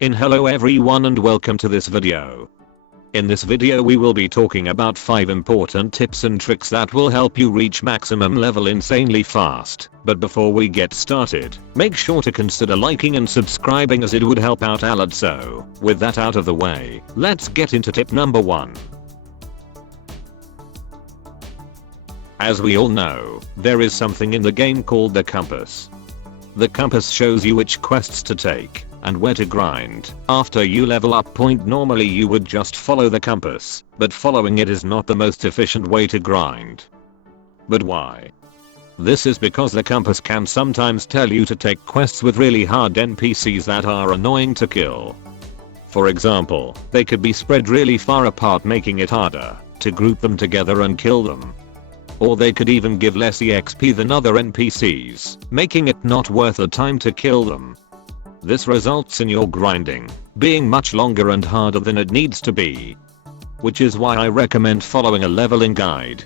Hello everyone and welcome to this video. In this video we will be talking about 5 important tips and tricks that will help you reach maximum level insanely fast. But before we get started, make sure to consider liking and subscribing as it would help out a lot. So, with that out of the way, let's get into tip number 1. As we all know, there is something in the game called the compass. The compass shows you which quests to take and where to grind. After you level up, normally you would just follow the compass, but following it is not the most efficient way to grind. But why? This is because the compass can sometimes tell you to take quests with really hard NPCs that are annoying to kill. For example, they could be spread really far apart, making it harder to group them together and kill them. Or they could even give less EXP than other NPCs, making it not worth the time to kill them. This results in your grinding being much longer and harder than it needs to be. Which is why I recommend following a leveling guide.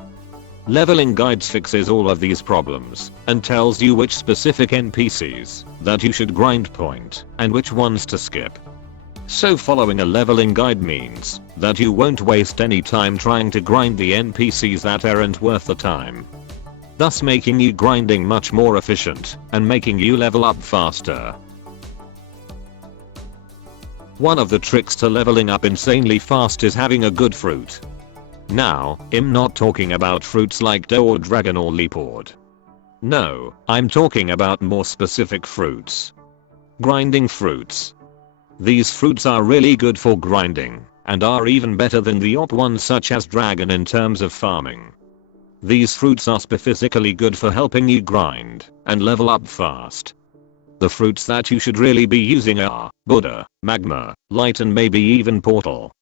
Leveling guides fixes all of these problems and tells you which specific NPCs that you should grind point and which ones to skip. So following a leveling guide means that you won't waste any time trying to grind the NPCs that aren't worth the time. Thus making you grinding much more efficient and making you level up faster. One of the tricks to leveling up insanely fast is having a good fruit. Now, I'm not talking about fruits like dough or dragon or leopard. No, I'm talking about more specific fruits. Grinding fruits. These fruits are really good for grinding and are even better than the OP ones such as dragon in terms of farming. These fruits are specifically good for helping you grind and level up fast. The fruits that you should really be using are Buddha, Magma, Light and maybe even Portal.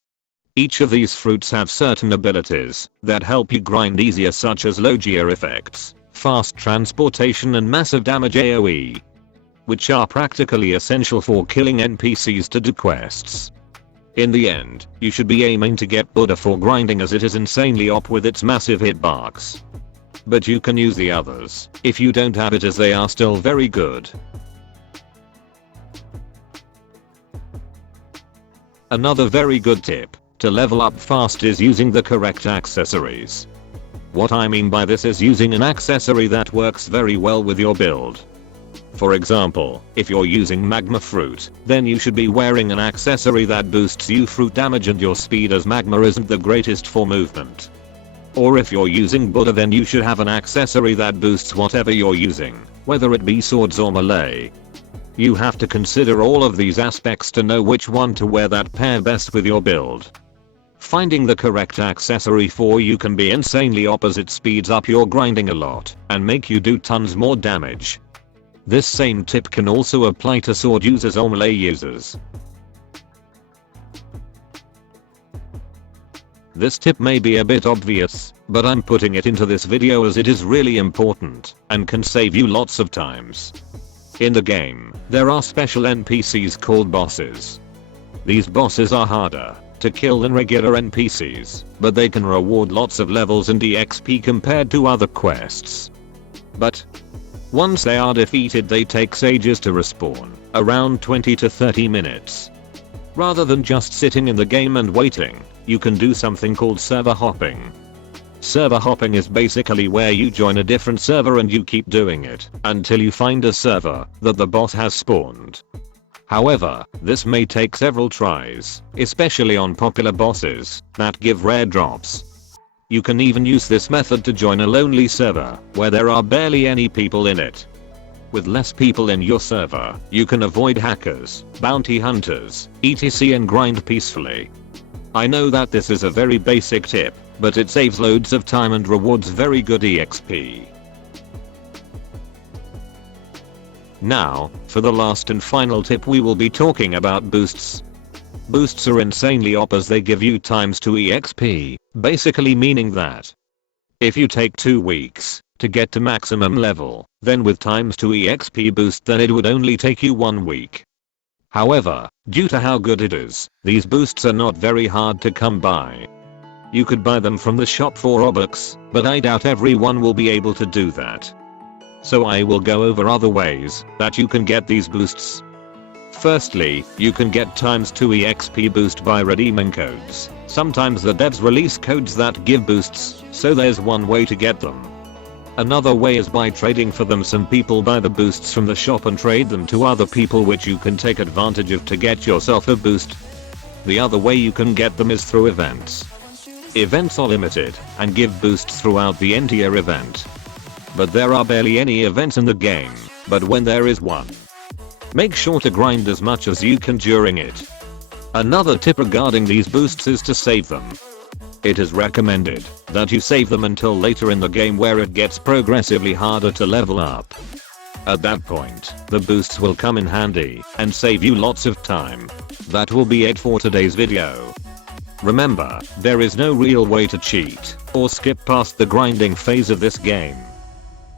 Each of these fruits have certain abilities that help you grind easier, such as low gear effects, fast transportation and massive damage AoE, which are practically essential for killing NPCs to do quests. In the end, you should be aiming to get Buddha for grinding as it is insanely OP with its massive hitbox. But you can use the others if you don't have it, as they are still very good. Another very good tip to level up fast is using the correct accessories. What I mean by this is using an accessory that works very well with your build. For example, if you're using Magma Fruit, then you should be wearing an accessory that boosts you fruit damage and your speed, as Magma isn't the greatest for movement. Or if you're using Buddha, then you should have an accessory that boosts whatever you're using, whether it be swords or melee. You have to consider all of these aspects to know which one to wear that pair best with your build. Finding the correct accessory for you can be insanely OP, as it speeds up your grinding a lot and make you do tons more damage. This same tip can also apply to sword users or melee users. This tip may be a bit obvious, but I'm putting it into this video as it is really important and can save you lots of times. In the game, there are special NPCs called bosses. These bosses are harder to kill than regular NPCs, but they can reward lots of levels and EXP compared to other quests. But once they are defeated, they take ages to respawn, around 20 to 30 minutes. Rather than just sitting in the game and waiting, you can do something called server hopping. Server hopping is basically where you join a different server and you keep doing it until you find a server that the boss has spawned. However, this may take several tries, especially on popular bosses that give rare drops. You can even use this method to join a lonely server where there are barely any people in it. With less people in your server, you can avoid hackers, bounty hunters, etc. and grind peacefully. I know that this is a very basic tip, but it saves loads of time and rewards very good EXP. Now, for the last and final tip, we will be talking about boosts. Boosts are insanely OP as they give you times 2 EXP, basically meaning that if you take 2 weeks to get to maximum level, then with times 2 EXP boost, then it would only take you 1 week. However, due to how good it is, these boosts are not very hard to come by. You could buy them from the shop for Robux, but I doubt everyone will be able to do that. So I will go over other ways that you can get these boosts. Firstly, you can get ×2 EXP boost by redeeming codes. Sometimes the devs release codes that give boosts, so there's one way to get them. Another way is by trading for them. Some people buy the boosts from the shop and trade them to other people, which you can take advantage of to get yourself a boost. The other way you can get them is through events. Events are limited and give boosts throughout the entire event. But there are barely any events in the game, but when there is one, make sure to grind as much as you can during it. Another tip regarding these boosts is to save them. It is recommended that you save them until later in the game, where it gets progressively harder to level up. At that point, the boosts will come in handy and save you lots of time. That will be it for today's video. Remember, there is no real way to cheat or skip past the grinding phase of this game.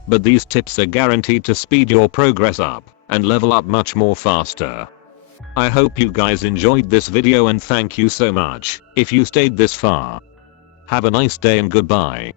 But these tips are guaranteed to speed your progress up and level up much more faster. I hope you guys enjoyed this video, and thank you so much if you stayed this far. Have a nice day and goodbye.